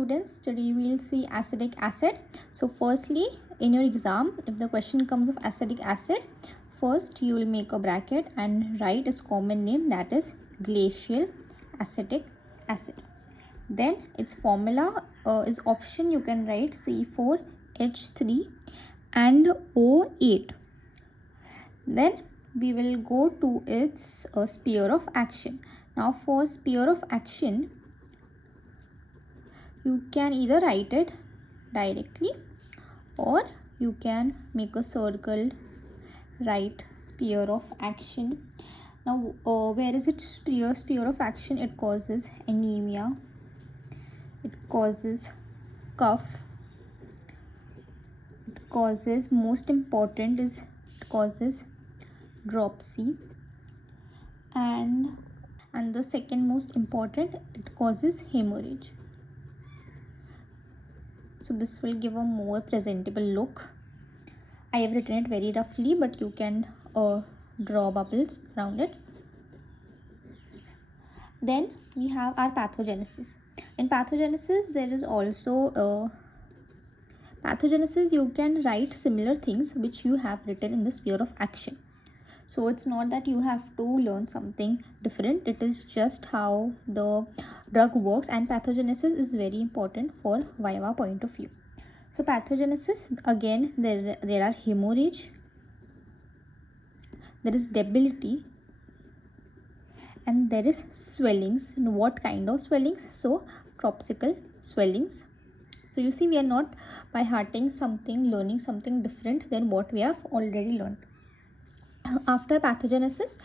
students, today we will see acetic acid. So firstly, in your exam, if the question comes of acetic acid, first you will make a bracket and write its common name, that is glacial acetic acid. Then its formula is option, you can write C4H3 and O8. Then we will go to its sphere of action. Now for sphere of action, you can either write it directly or you can make a circle, write sphere of action. Now where is it sphere of action? It causes anemia, it causes cough, it causes, most important is, it causes dropsy, and the second most important, it causes hemorrhage. So this will give a more presentable look. I have written it very roughly, but you can draw bubbles around it. Then we have our pathogenesis. In pathogenesis, there is also pathogenesis, you can write similar things which you have written in the sphere of action. So it's not that you have to learn something different, it is just how the drug works, and pathogenesis is very important for Viva point of view. So pathogenesis, again there are hemorrhage, there is debility, and there is swellings. And what kind of swellings? So dropsical swellings. So you see, we are not by hearting something, learning something different than what we have already learned. After pathogenesis,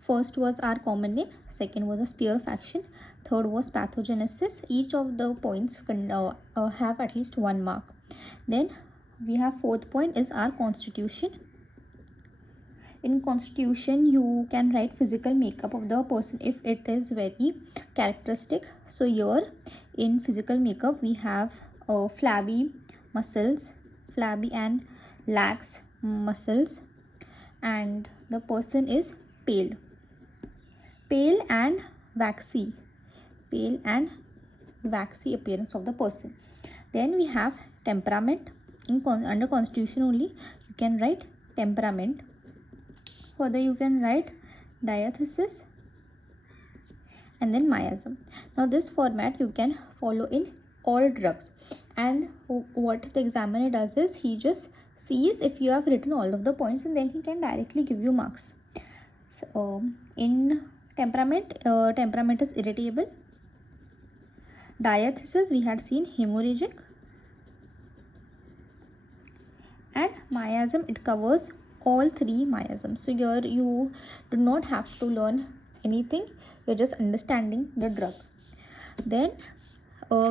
first was our common name, second was a sphere of action, third was pathogenesis. Each of the points can have at least 1 mark. Then we have fourth point is our constitution. In constitution, you can write physical makeup of the person if it is very characteristic. So here in physical makeup, we have flabby muscles, flabby and lax muscles, and the person is pale and waxy, appearance of the person. Then we have temperament. Under constitution only you can write temperament. Further you can write diathesis and then miasm. Now this format you can follow in all drugs, and what the examiner does is he just sees if you have written all of the points and then he can directly give you marks. So, in temperament, temperament is irritable. Diathesis, we had seen hemorrhagic, and miasm, it covers all 3 miasms. So here you do not have to learn anything, you're just understanding the drug. Then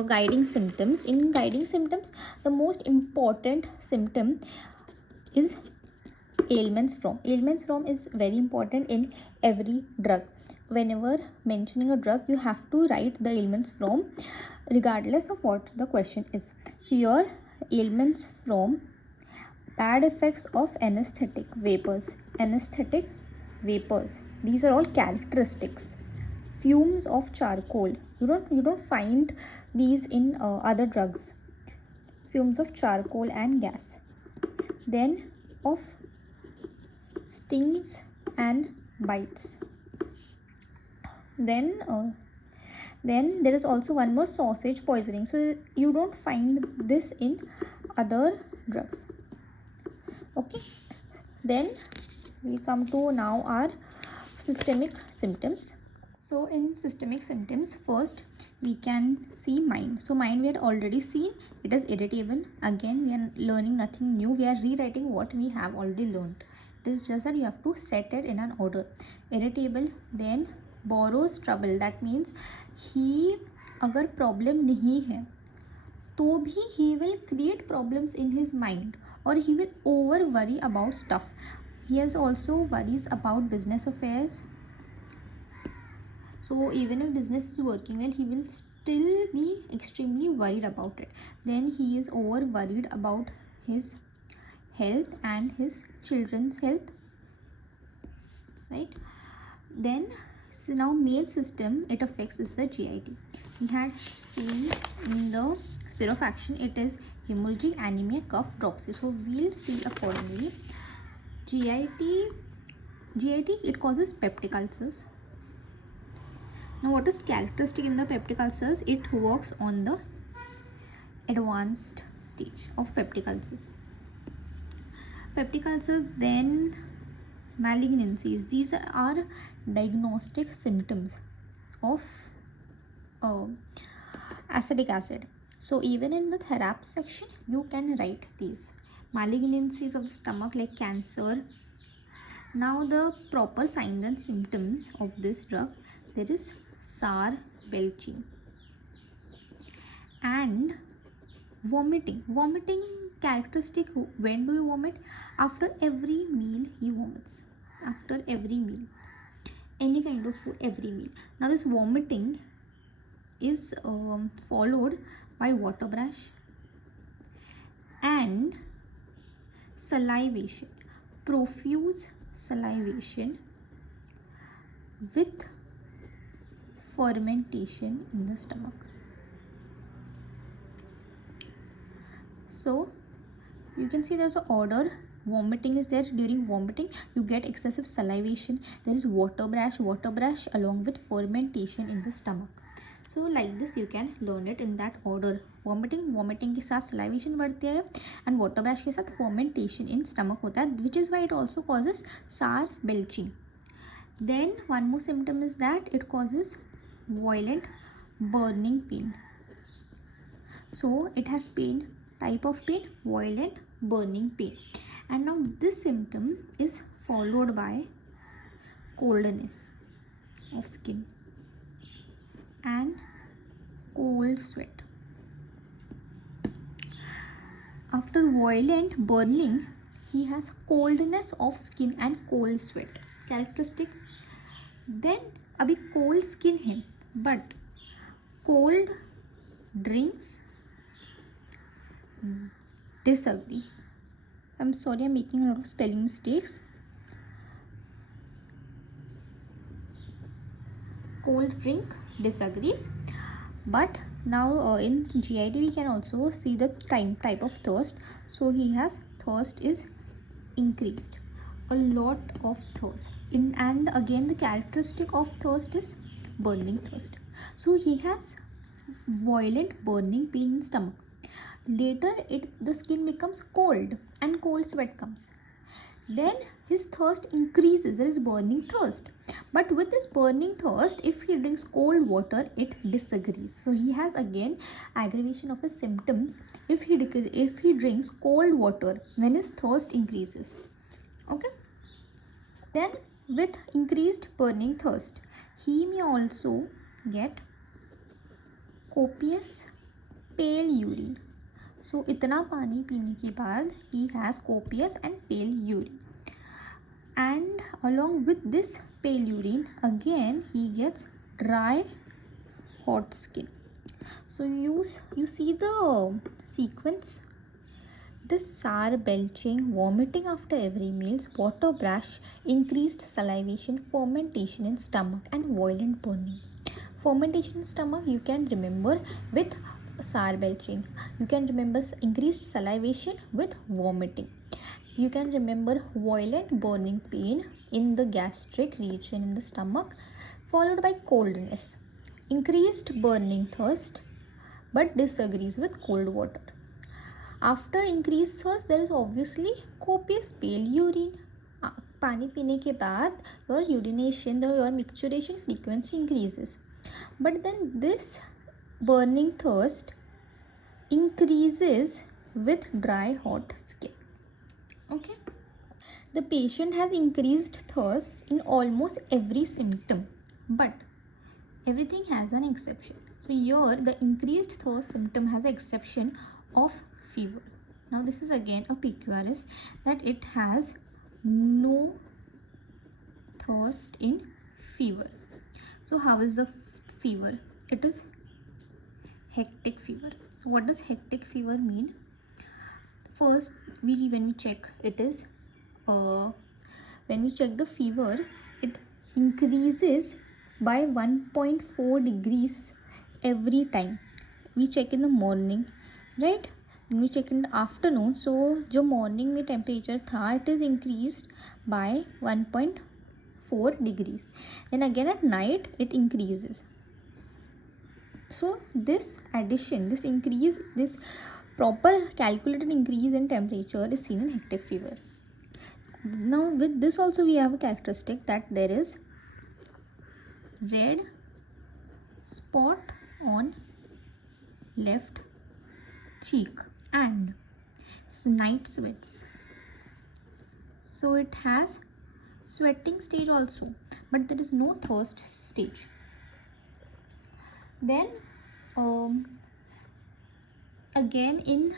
guiding symptoms. In guiding symptoms, the most important symptom is ailments from. Ailments from is very important in every drug. Whenever mentioning a drug, you have to write the ailments from regardless of what the question is. So your ailments from: bad effects of anesthetic vapors. These are all characteristics. Fumes of charcoal. You don't find these in other drugs. Fumes of charcoal and gas. Then of stings and bites. Then there is also one more, sausage poisoning. So you don't find this in other drugs. Okay. Then we come to now our systemic symptoms. So in systemic symptoms, first we can see mind. So mind we had already seen, it is irritable. Again, we are learning nothing new, we are rewriting what we have already learned. It is just that you have to set it in an order. Irritable. Then borrows trouble, that means he अगर problem नहीं है तो भी he will create problems in his mind, or he will over worry about stuff. He has also worries about business affairs. So even if business is working well, he will still be extremely worried about it. Then he is over worried about his health and his children's health, right? Then So now male system it affects is the GIT. We had seen in the sphere of action it is hemorrhaging, anemia, cough, dropsy. So we'll see accordingly. GIT it causes peptic ulcers. Now what is characteristic in the peptic ulcers? It works on the advanced stage of peptic ulcers. Peptic ulcers, then malignancies. These are diagnostic symptoms of acetic acid. So even in the therapy section you can write these malignancies of the stomach like cancer. Now the proper signs and symptoms of this drug, there is sour belching and vomiting. Vomiting characteristic, when do you vomit? After every meal he vomits. After every meal, any kind of food, every meal. Now this vomiting is followed by water brush and salivation, profuse salivation with fermentation in the stomach. So you can see there's an order. Vomiting is there. During vomiting you get excessive salivation. There is water brush along with fermentation in the stomach. So like this you can learn it in that order. Vomiting के साथ salivation बढ़ते हैं and water brush के साथ fermentation in stomach होता है, which is why it also causes सार belching. Then one more symptom is that it causes violent burning pain. So it has pain, type of pain, violent burning pain. And now this symptom is followed by coldness of skin and cold sweat. After violent burning, he has coldness of skin and cold sweat characteristic. Then अभी cold skin है but cold drinks disagree. I'm sorry, I'm making a lot of spelling mistakes. Cold drink disagrees. But now in GID we can also see the type of thirst. So he has thirst is increased, a lot of thirst and again the characteristic of thirst is burning thirst. So he has violent burning pain in stomach. Later the skin becomes cold and cold sweat comes. Then his thirst increases, there is burning thirst. But with this burning thirst, if he drinks cold water, it disagrees. So he has again aggravation of his symptoms if he drinks cold water when his thirst increases. Okay. Then with increased burning thirst, he may also get copious pale urine. So इतना पानी पीने के बाद he has copious and pale urine. And along with this pale urine, again he gets dry hot skin. So you see the sequence. This sour belching, vomiting after every meals, water brush, increased salivation, fermentation in stomach and violent burning. Fermentation in stomach you can remember with sour belching. You can remember increased salivation with vomiting. You can remember violent burning pain in the gastric region in the stomach, followed by coldness, increased burning thirst, but disagrees with cold water. After increased thirst, there is obviously copious pale urine. पानी पीने के बाद your urination, your micturition frequency increases. But then this burning thirst increases with dry hot skin. Okay, the patient has increased thirst in almost every symptom, but everything has an exception. So here the increased thirst symptom has an exception of fever. Now this is again a PQRS, that it has no thirst in fever. So how is the fever? It is hectic fever. What does hectic fever mean? First, when we check, it is when we check the fever, it increases by 1.4 degrees every time we check in the morning, right? When we check in the afternoon, so जो morning में temperature था, it is increased by 1.4 degrees. Then again at night it increases. So this addition, this increase, this proper calculated increase in temperature is seen in hectic fever. Now with this also we have a characteristic that there is red spot on left cheek and night sweats. So it has sweating stage also, but there is no thirst stage. Then again in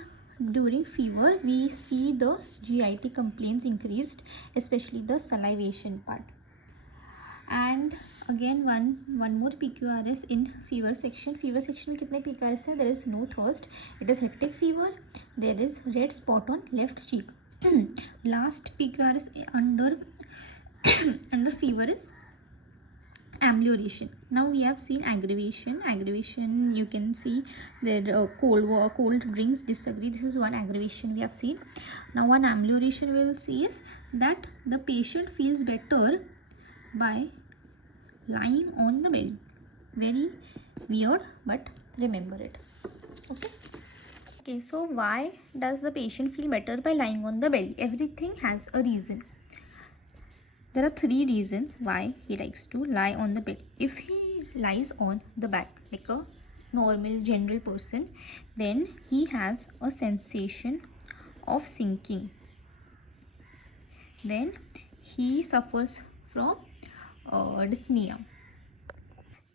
during fever we see the GIT complaints increased, especially the salivation part. And again one more PQRS in fever section. Fever section में कितने PQRS है? There is no thirst, it is hectic fever, there is red spot on left cheek. Last PQRS under under fever is amelioration. Now we have seen aggravation. Aggravation, you can see that cold drinks disagree. This is one aggravation we have seen. Now one amelioration we will see is that the patient feels better by lying on the belly. Very weird, but remember it. Okay, so why does the patient feel better by lying on the belly? Everything has a reason. There are 3 reasons why he likes to lie on the bed. If he lies on the back like a normal general person, then he has a sensation of sinking. Then he suffers from dyspnea.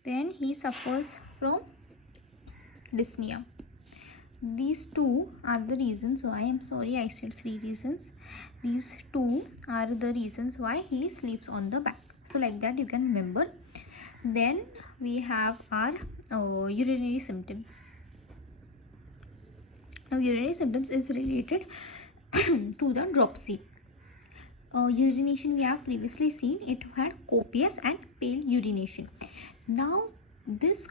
Then he suffers from dyspnea. These 2 are the reasons why, I'm sorry I said 3 reasons. These 2 are the reasons why he sleeps on the back. So like that you can remember. Then we have our urinary symptoms. Now urinary symptoms is related to the dropsy. Urination we have previously seen, it had copious and pale urination. Now this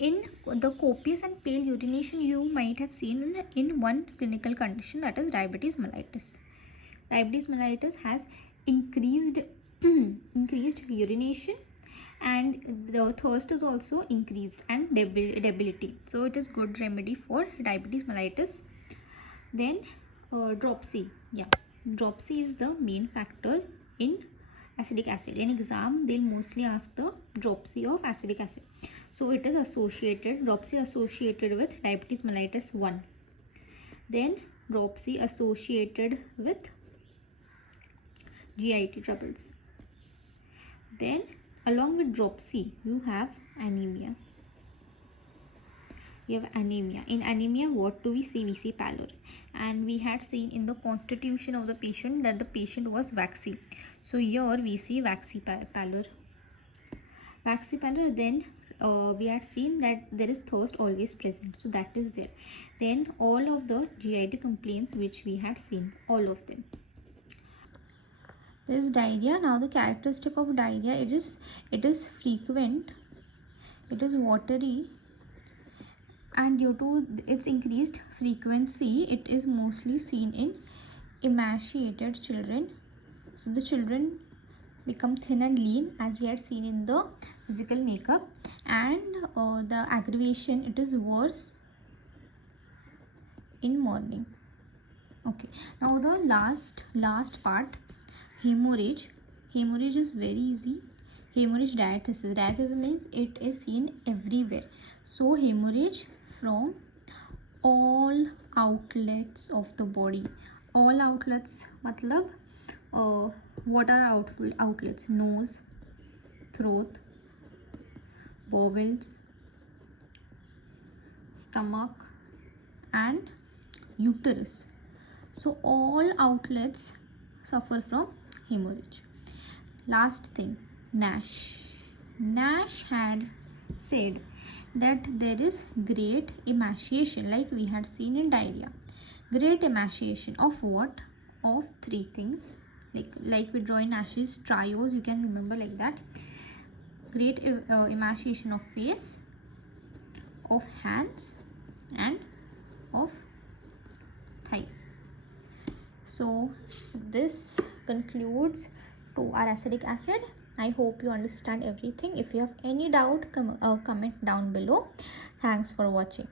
in the copious and pale urination you might have seen in one clinical condition, that is diabetes mellitus. Diabetes mellitus has increased urination, and the thirst is also increased, and debility. So it is good remedy for diabetes mellitus. Then dropsy. Dropsy is the main factor in acetic acid. In exam they'll mostly ask the dropsy of acetic acid. So it is associated, dropsy associated with diabetes mellitus 1. Then dropsy associated with GIT troubles. Then along with dropsy you have anemia. You have anemia. In anemia what do we see? We see pallor. And we had seen in the constitution of the patient that the patient was waxy. So here we see waxy pallor. Waxy pallor. Then we had seen that there is thirst always present. So that is there. Then all of the GIT complaints which we had seen, all of them. There is diarrhea. Now the characteristic of diarrhea, it is frequent, it is watery, and due to its increased frequency it is mostly seen in emaciated children. So the children become thin and lean, as we had seen in the physical makeup. And the aggravation, it is worse in morning. Okay, now the last part, hemorrhage. Hemorrhage is very easy. Hemorrhage diathesis. Diathesis means it is seen everywhere. So hemorrhage from all outlets of the body. All outlets matlab what are outlets? Nose, throat, bowels, stomach and uterus. So all outlets suffer from hemorrhage. Last thing, Nash. Nash had said that there is great emaciation, like we had seen in diarrhea. Great emaciation of what? Of 3 things. Like we draw in Nash's trios, you can remember like that. great emaciation of face, of hands, and of thighs. So this concludes to our acetic acid. I hope you understand everything. If you have any doubt, comment down below. Thanks for watching.